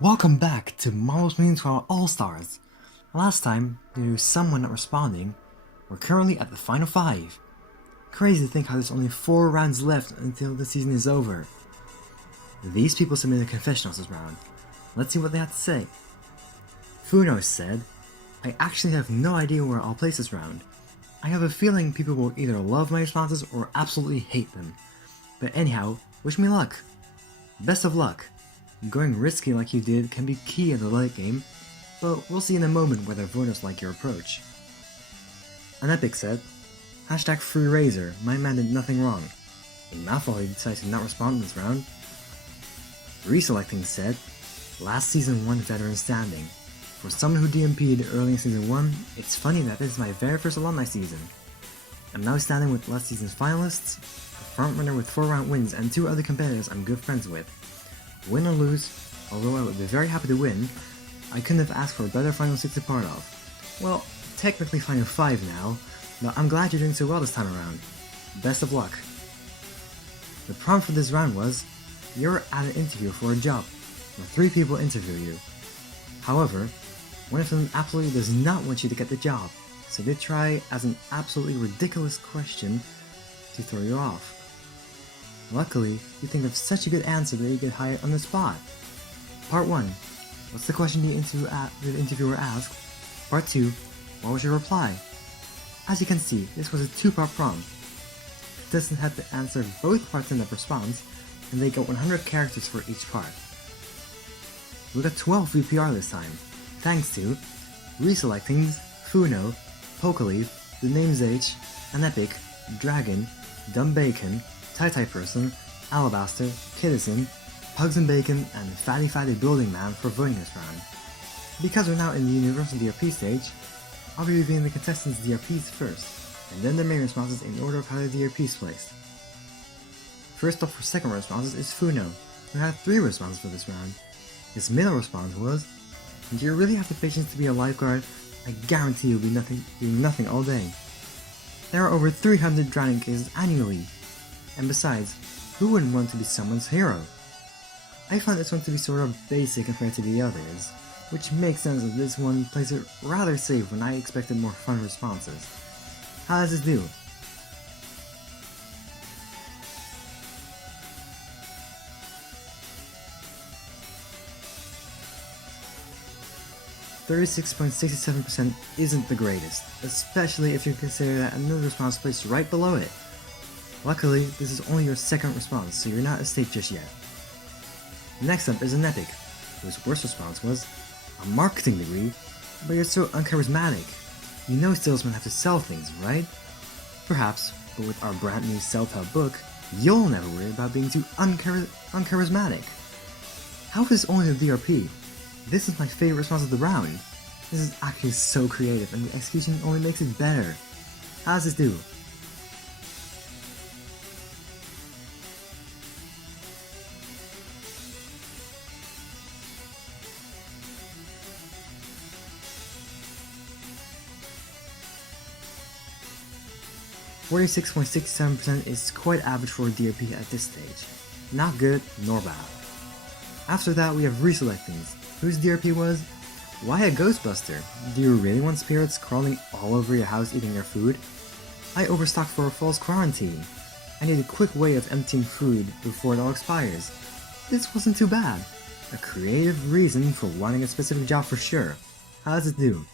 Welcome back to Marvel's MiniTWOW All-Stars. Last time, due to someone not responding, we're currently at the final 5. Crazy to think how there's only 4 rounds left until the season is over. These people submitted confessionals this round. Let's see what they have to say. Funo said, I actually have no idea where I'll place this round. I have a feeling people will either love my responses or absolutely hate them. But anyhow, wish me luck. Best of luck. Going risky like you did can be key in the late game, but we'll see in a moment whether voters like your approach. An Epic said, Hashtag free razor, my man did nothing wrong. A mouthful he decided to not respond in this round. Reselecting said, Last season 1 veteran standing. For someone who DMP'd early in season 1, it's funny that this is my very first alumni season. I'm now standing with last season's finalists, a frontrunner with 4 round wins and 2 other competitors I'm good friends with. Win or lose, although I would be very happy to win, I couldn't have asked for a better Final 6 to part of. Well, technically Final 5 now, but I'm glad you're doing so well this time around. Best of luck. The prompt for this round was, you're at an interview for a job, where 3 people interview you. However, one of them absolutely does not want you to get the job, so they try as an absolutely ridiculous question to throw you off. Luckily, you think of such a good answer that you get hired on the spot. Part 1. What's the question the interviewer asked? Part 2. What was your reply? As you can see, this was a 2-part prompt. Contestants had to answer both parts in their response, and they got 100 characters for each part. We got 12 VPR this time, thanks to Reselectings, Funo, Pokeleaf, The Name's H, An Epic, Dragon, Dumb Bacon, Tai Person, Alabaster, Kittison, Pugs and Bacon, and Fatty Fatty Building Man for voting this round. Because we're now in the Universal DRP stage, I'll be reviewing the contestants' DRPs first, and then their main responses in order of how the DRP is placed. First up for second responses is Funo, who had 3 responses for this round. His middle response was, Do you really have the patience to be a lifeguard? I guarantee you'll be doing nothing all day. There are over 300 drowning cases annually. And besides, who wouldn't want to be someone's hero? I find this one to be sort of basic compared to the others, which makes sense that this one plays it rather safe when I expected more fun responses. How does this do? %36.67% isn't the greatest, especially if you consider that another response placed right below it. Luckily, this is only your second response, so you're not at stake just yet. Next up is An Epic, whose worst response was, a marketing degree? But you're so uncharismatic. You know salesmen have to sell things, right? Perhaps, but with our brand new self-help book, you'll never worry about being too uncharismatic. How is this only the DRP? This is my favorite response of the round. This is actually so creative, and the execution only makes it better. How does this do? %46.67% is quite average for a DRP at this stage. Not good, nor bad. After that we have Reselectings, whose DRP was, Why a Ghostbuster? Do you really want spirits crawling all over your house eating your food? I overstocked for a false quarantine. I need a quick way of emptying food before it all expires. This wasn't too bad. A creative reason for wanting a specific job for sure. How does it do?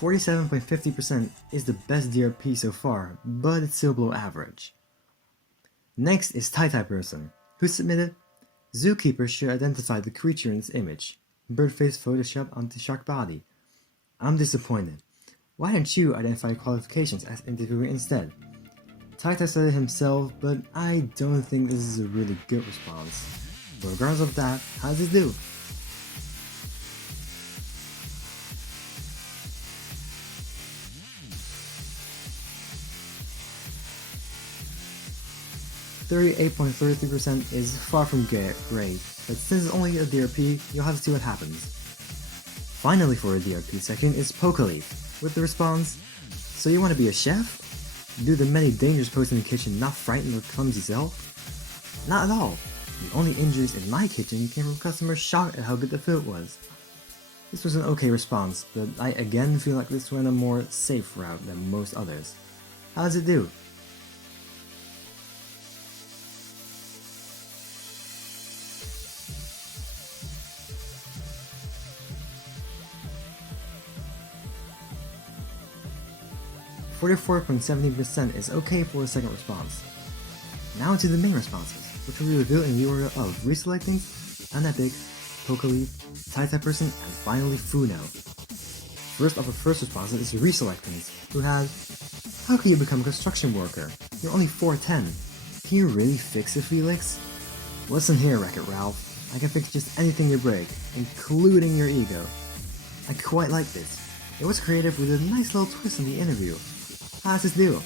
%47.50% is the best DRP so far, but it's still below average. Next is Tai Person, who submitted, Zookeeper should identify the creature in its image. Birdface Photoshop onto shark body. I'm disappointed. Why didn't you identify qualifications as interviewer instead? Tai said it himself, but I don't think this is a really good response. But regardless of that, how does it do? %38.33% is far from great, but since it's only a DRP, you'll have to see what happens. Finally for a DRP section is Pokaleaf, with the response, "So you want to be a chef? Do the many dangerous posts in the kitchen not frighten your clumsy self?" Not at all. The only injuries in my kitchen came from customers shocked at how good the food was. This was an okay response, but I again feel like this went a more safe route than most others. How does it do? "44.17% is okay for a second response. Now to the main responses, which will be revealed in the order of Reselecting, Unepic, Pokaleaf, TyType Person, and finally Funo. First of the first responses is Reselecting, who had, "How can you become a construction worker? You're only 4'10". Can you really fix it, Felix? Listen here, Wreck-It Ralph. I can fix just anything you break, including your ego. I quite like this. It was creative with a nice little twist in the interview. How does this do?"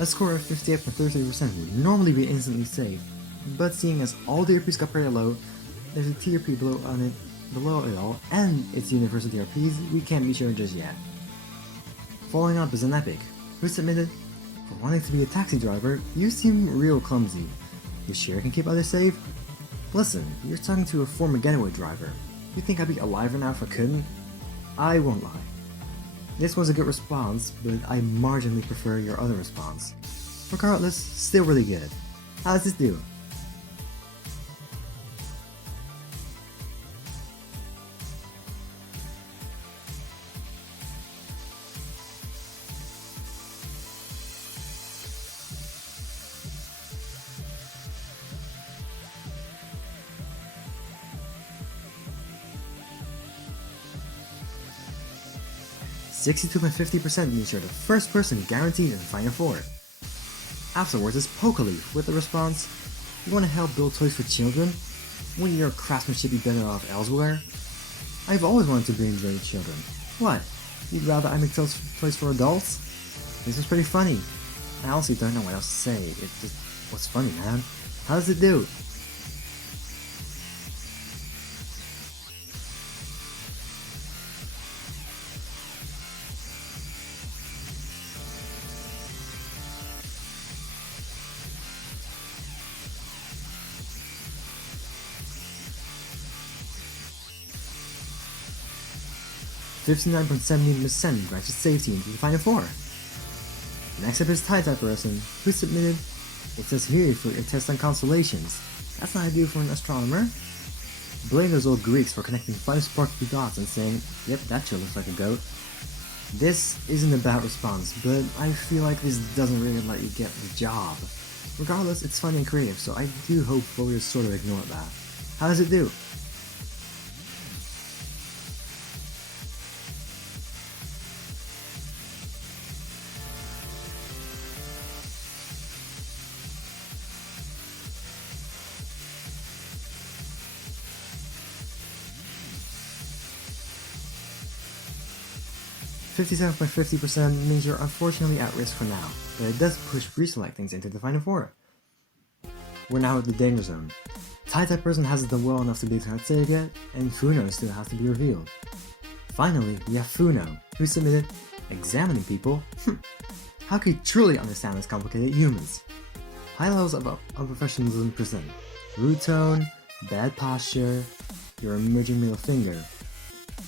A score of 58.33% would normally be instantly safe, but seeing as all DRPs got pretty low, there's a TRP below it all, and it's universal DRPs, we can't be sure just yet. Following up is Unepic, who submitted, "For wanting to be a taxi driver, you seem real clumsy. You sure can keep others safe? Listen, you're talking to a former getaway driver. You think I'd be alive right now if I couldn't? I won't lie. This was a good response, but I marginally prefer your other response. Regardless, still really good. How does this do?" 62.50% means you're the first person guaranteed in Final Four. Afterwards is Pokaleaf with the response, "You want to help build toys for children? Wouldn't your craftsmanship be better off elsewhere? I've always wanted to bring joy to children. What? You'd rather I make toys for adults? This is pretty funny. I honestly don't know what else to say. It just, what's funny, man? How does it do?" "59.17% granted safety into the Final Four. Next up is TyType Person, who submitted, "It says here for a test on constellations. That's not ideal for an astronomer. Blame those old Greeks for connecting 5 sparkly dots and saying, 'Yep, that sure looks like a goat.' This isn't a bad response, but I feel like this doesn't really let you get the job. Regardless, it's funny and creative, so I do hope voters sort of ignore that. How does it do?" 57.50% means you're unfortunately at risk for now, but it does push Reselectings into the Final Four. We're now at the danger zone. TyType Person hasn't done well enough to be declared yet, and Funo still has to be revealed. Finally, we have Funo, who submitted, "Examining people? How can you truly understand this complicated humans? High levels of unprofessionalism present. Rude tone, bad posture, your emerging middle finger."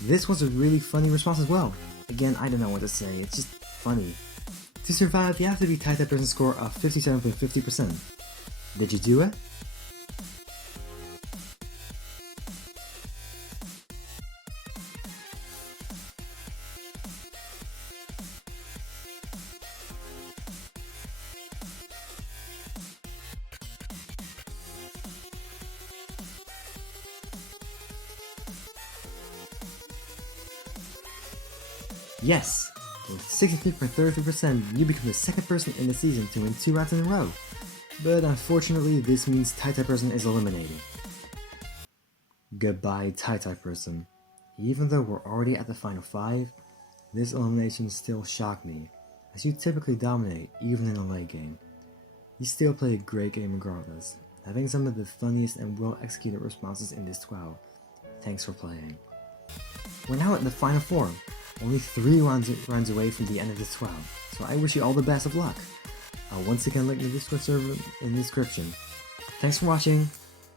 This was a really funny response as well. Again, I don't know what to say, it's just funny. To survive, you have to be TyType Person score of 57.50%. Did you do it? Yes, With 63.33%, you become the second person in the season to win 2 rounds in a row. But unfortunately, this means tie-tie person is eliminated. Goodbye, tie-tie person. Even though we're already at the final 5, this elimination still shocked me, as you typically dominate even in a late game. You still play a great game regardless, having some of the funniest and well-executed responses in this TWOW. Thanks for playing. We're now at the final 4, only 3 rounds away from the end of this TWOW, so I wish you all the best of luck. I'll once again link the Discord server in the description. Thanks for watching.